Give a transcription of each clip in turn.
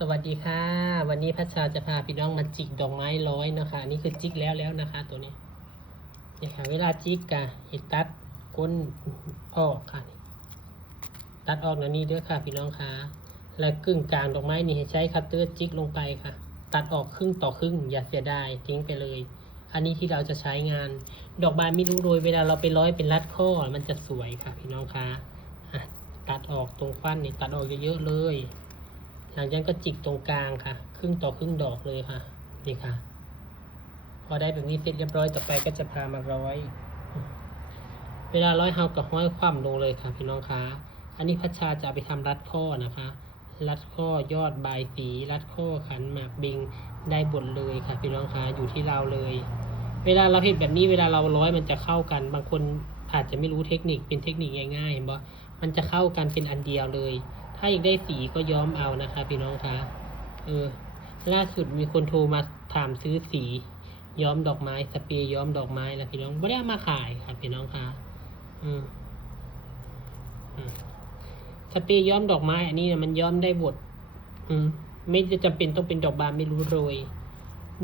สวัสดีค่ะวันนี้พัชชาจะพาพี่น้องมาจิกดอกไม้ร้อยนะคะอันนี้คือจิกแล้วนะคะตัวนี้นี่ค่ะเวลาจิกกะให้ตัดก้นออกค่ะตัดออกนะนี่ด้วยค่ะพี่น้องค่ะแล้วกึ่งกลางดอกไม้นี่ให้ใช้คัตเตอร์จิกลงไปค่ะตัดออกครึ่งต่อครึ่งอย่าเสียดายทิ้งไปเลยอันนี้ที่เราจะใช้งานดอกบานไม่รู้โรยเวลาเราไปร้อยเป็นรัดข้อมันจะสวยค่ะพี่น้องค่ะตัดออกตรงฟันนี่ตัดออกเยอะๆเลยหลังจากนั้นก็จิกตรงกลางค่ะครึ่งต่อครึ่งดอกเลยค่ะนี่ค่ะพอได้แบบนี้เสร็จเรียบร้อยต่อไปก็จะพามาร้อยเวลาร้อยเฮากับห้อยคว่ำลงเลยค่ะพี่น้องคะอันนี้พัชชาจะไปทำรัดข้อนะคะรัดข้อยอดบายสีรัดข้อขันหมากบิงได้บทเลยค่ะพี่น้องคะอยู่ที่เราเลยเวลาเราเห็นแบบนี้เวลาเราร้อยมันจะเข้ากันบางคนอาจจะไม่รู้เทคนิคเป็นเทคนิคง่ายๆเห็นบ่มันจะเข้ากันเป็นอันเดียวเลยถ้าอยากได้สีก็ย้อมเอานะคะพี่น้องคะล่าสุดมีคนโทรมาถามซื้อสีย้อมดอกไม้สเปรย์ย้อมดอกไม้แล้วพี่น้องไม่ได้เอามาขายค่ะพี่น้องคะสเปรย์ย้อมดอกไม้อันนี้มันย้อมได้หมดไม่จะจำเป็นต้องเป็นดอกบานไม่รู้โรย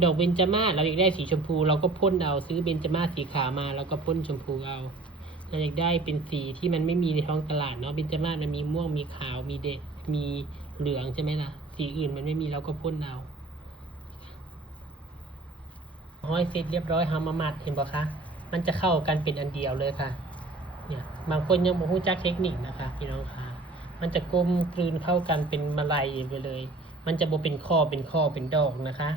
ดอกเบญจมาศเราอยากได้สีชมพูเราก็พ่นเอาซื้อเบญจมาศสีขาวมาแล้วก็พ่นชมพูเอาเราอยากได้เป็นสีที่มันไม่มีในท้องตลาดเนาะเบญจมาศมันมีม่วงมีขาวมีเด็กมีเหลืองใช่ไหมล่ะสีอื่นมันไม่มีเราก็พ่นเอาห้อยเสร็จเรียบร้อยทำมามัดเห็นปะคะมันจะเข้ากันเป็นอันเดียวเลยค่ะเนี่ยบางคนยังไม่รู้จักเทคนิคนะคะพี่น้องคะมันจะกลมกลืนเข้ากันเป็นมาลัยไปเลยมันจะบ่เป็นข้อเป็นดอกนะคะ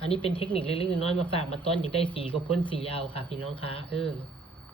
อันนี้เป็นเทคนิคเล็กๆน้อยๆมาฝากมาต้อนอยากได้สีก็พ่นสีเอาค่ะพี่น้องคะ